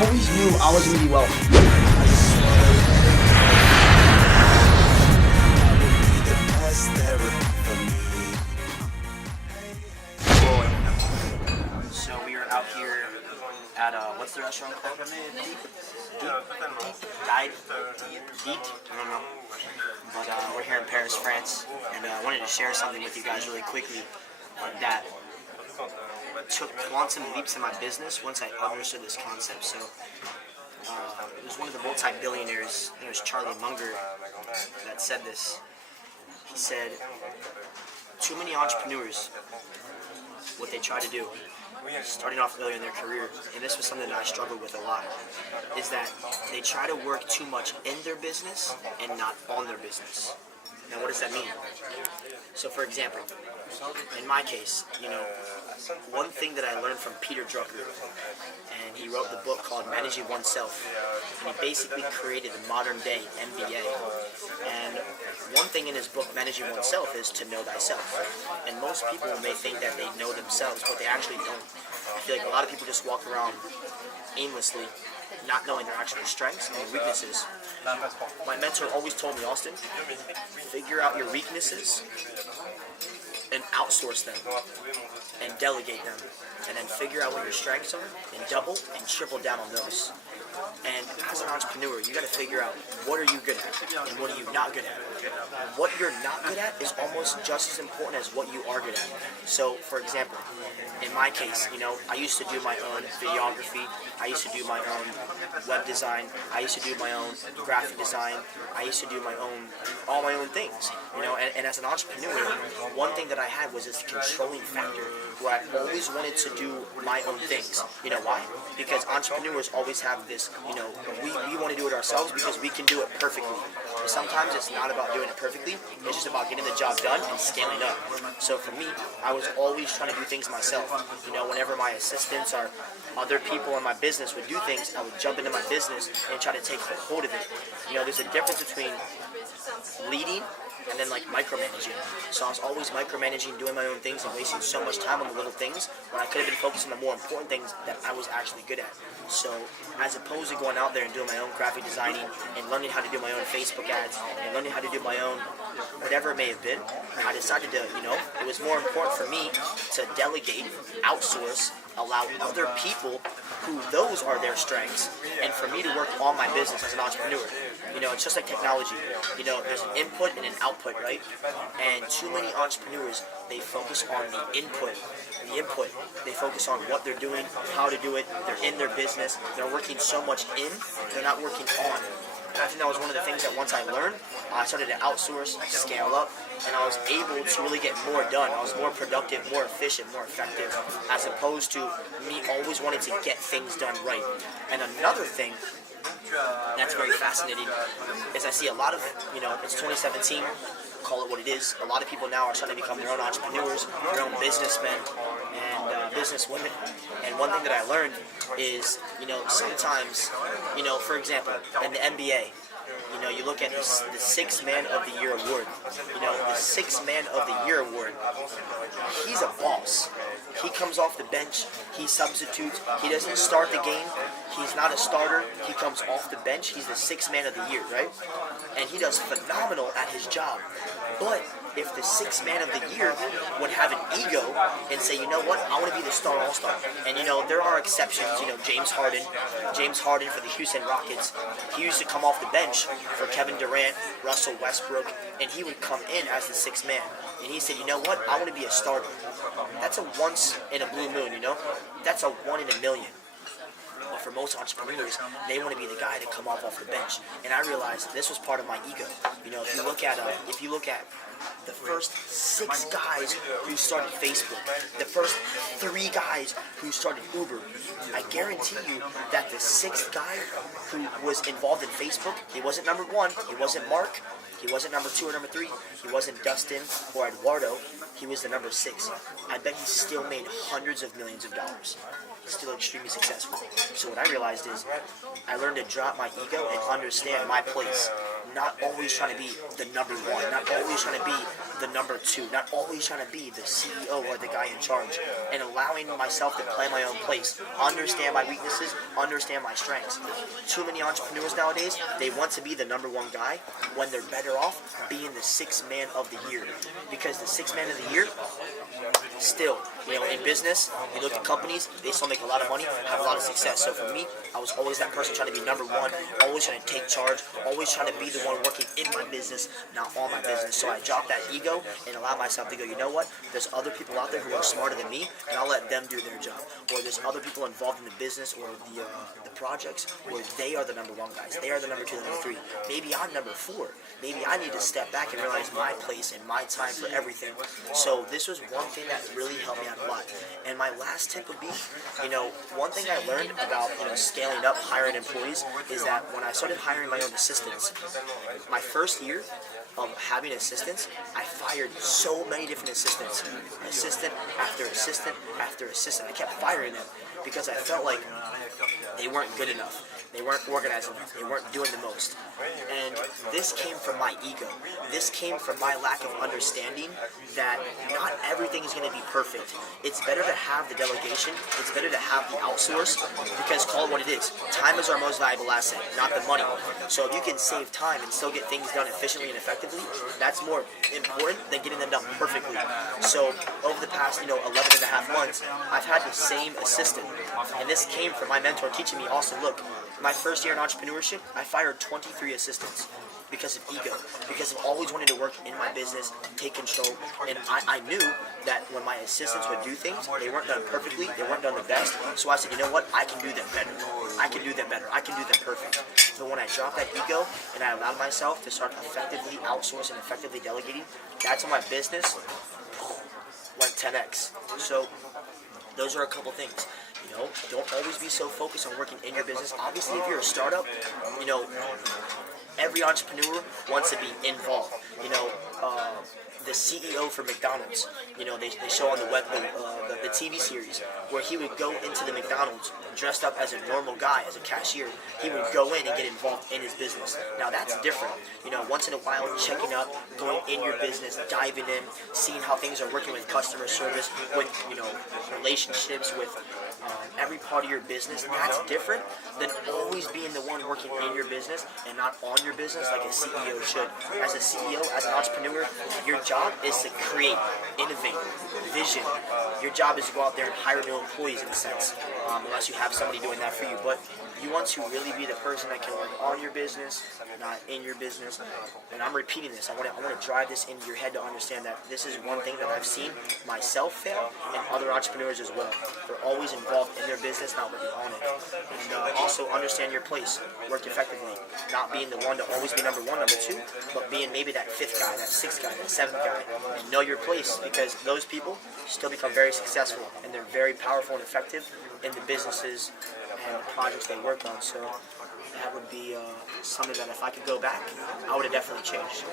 always knew I was going to be wealthy. So we are out here at what's the restaurant called? Died? Deet? I don't know. But we're here in Paris, France, and I wanted to share something with you guys really quickly that took quantum leaps in my business once I understood this concept. So it was one of the multi-billionaires, it was Charlie Munger, that said this. He said, too many entrepreneurs, what they try to do, starting off early in their career, and this was something that I struggled with a lot, is that they try to work too much in their business and not on their business. Now, what does that mean? So, for example, in my case, one thing that I learned from Peter Drucker, and he wrote the book called Managing Oneself, and he basically created the modern day MBA. And one thing in his book, Managing Oneself, is to know thyself. And most people may think that they know themselves, but they actually don't. I feel like a lot of people just walk around aimlessly, not knowing their actual strengths and their weaknesses. My mentor always told me, Austin, figure out your weaknesses and outsource them and delegate them, and then figure out what your strengths are and double and triple down on those. And as an entrepreneur, you got to figure out what are you good at and what are you not good at. What you're not good at is almost just as important as what you are good at. So, for example, in my case, I used to do my own videography. I used to do my own web design. I used to do my own graphic design. I used to do all my own things. And as an entrepreneur, one thing that I had was this controlling factor where I always wanted to do my own things. You know why? Because entrepreneurs always have this, we want to do it ourselves because we can do it perfectly. But sometimes it's not about doing it perfectly, it's just about getting the job done and scaling up. So for me, I was always trying to do things myself. Whenever my assistants or other people in my business would do things, I would jump into my business and try to take hold of it. There's a difference between leading and then micromanaging. So I was always micromanaging, doing my own things and wasting so much time on the little things when I could have been focused on the more important things that I was actually good at. So as opposed to going out there and doing my own graphic designing and learning how to do my own Facebook ads and learning how to do my own whatever it may have been, I decided to, it was more important for me to delegate, outsource, allow other people who those are their strengths, and for me to work on my business as an entrepreneur. It's just like technology. There's an input and an output, right? And too many entrepreneurs, they focus on the input. They focus on what they're doing, how to do it. They're in their business. They're working so much in, they're not working on. And I think that was one of the things that once I learned, I started to outsource, scale up, and I was able to really get more done. I was more productive, more efficient, more effective, as opposed to me always wanting to get things done right. And another thing that's very fascinating is I see a lot of, it's 2017, call it what it is. A lot of people now are starting to become their own entrepreneurs, their own businessmen and businesswomen. And one thing that I learned is, sometimes, for example, in the NBA, you look at the Sixth Man of the Year award. The Sixth Man of the Year award, he's a boss. He comes off the bench, he substitutes, he doesn't start the game, he's not a starter, he comes off the bench, he's the Sixth Man of the Year, right? And he does phenomenal at his job. But if the Sixth Man of the Year would have an ego and say, you know what, I want to be the star all-star. And there are exceptions, James Harden for the Houston Rockets, he used to come off the bench for Kevin Durant, Russell Westbrook, and he would come in as the sixth man. And he said, you know what, I want to be a starter. That's a once in a blue moon, that's a 1 in a million. But for most entrepreneurs, they want to be the guy to come off the bench. And I realized this was part of my ego. If you look at the first 6 guys who started Facebook, the first 3 guys who started Uber, I guarantee you that the 6th guy who was involved in Facebook, he wasn't number 1, he wasn't Mark, he wasn't number 2 or number 3, he wasn't Dustin or Eduardo, he was the number 6. I bet he still made hundreds of millions of dollars. Still extremely successful. So what I realized is I learned to drop my ego and understand my place. not always trying to be the number one, not always trying to be the number two, not always trying to be the CEO or the guy in charge, and allowing myself to play my own place, understand my weaknesses, understand my strengths. Too many entrepreneurs nowadays, they want to be the number one guy when they're better off being the sixth man of the year. Because the sixth man of the year, still, in business, you look at companies, they still make a lot of money, have a lot of success. So for me, I was always that person trying to be number one, always trying to take charge, always trying to be the one working in my business, not on my business. So I dropped that ego and allowed myself to go, you know what, there's other people out there who are smarter than me, and I'll let them do their job. Or there's other people involved in the business or the projects where they are the number one guys, they are the number two, the number three. Maybe I'm number four. Maybe I need to step back and realize my place and my time for everything. So this was one thing that really helped me out a lot. And my last tip would be, one thing I learned about scaling up, hiring employees, is that when I started hiring my own assistants, my first year of having assistants, I fired so many different assistants. Assistant after assistant after assistant. I kept firing them because I felt like they weren't good enough. They weren't organized enough. They weren't doing the most. And this came from my ego. This came from my lack of understanding that not everything is going to be perfect. It's better to have the delegation. It's better to have the outsource, because call it what it is. Time is our most valuable asset, not the money. So if you can save time and still get things done efficiently and effectively, that's more important than getting them done perfectly. So over the past, 11 and a half months, I've had the same assistant. And this came from my mentor teaching me also, look, my first year in entrepreneurship, I fired 23 assistants because of ego, because of always wanting to work in my business, take control. And I knew that when my assistants would do things, they weren't done perfectly, they weren't done the best. So I said, you know what, I can do them better. I can do them better. I can do them perfect. So when I dropped that ego and I allowed myself to start effectively outsourcing, effectively delegating, that's when my business went 10x. So those are a couple things. Don't always be so focused on working in your business. Obviously, if you're a startup, every entrepreneur wants to be involved. The CEO for McDonald's, they show on the web the TV series where he would go into the McDonald's dressed up as a normal guy, as a cashier. He would go in and get involved in his business. Now that's different. Once in a while, checking up, going in your business, diving in, seeing how things are working with customer service, with relationships, with every part of your business. That's different than always being the one working in your business and not on your business like a CEO should. As a CEO, as an entrepreneur, your job is to create, innovate, vision. Your job is to go out there and hire new employees in a sense, unless you have somebody doing that for you. But you want to really be the person that can work on your business, not in your business. And I'm repeating this. I want to drive this into your head to understand that this is one thing that I've seen myself fail and other entrepreneurs as well. They're always involved in their business, not working on it. And also understand your place. Work effectively. Not being the one to always be number one, number two, but being maybe that fifth guy, that sixth guy, that seventh guy. And know your place, because those people still become very successful and they're very powerful and effective in the businesses and the projects they work on. So that would be something that if I could go back, I would have definitely changed.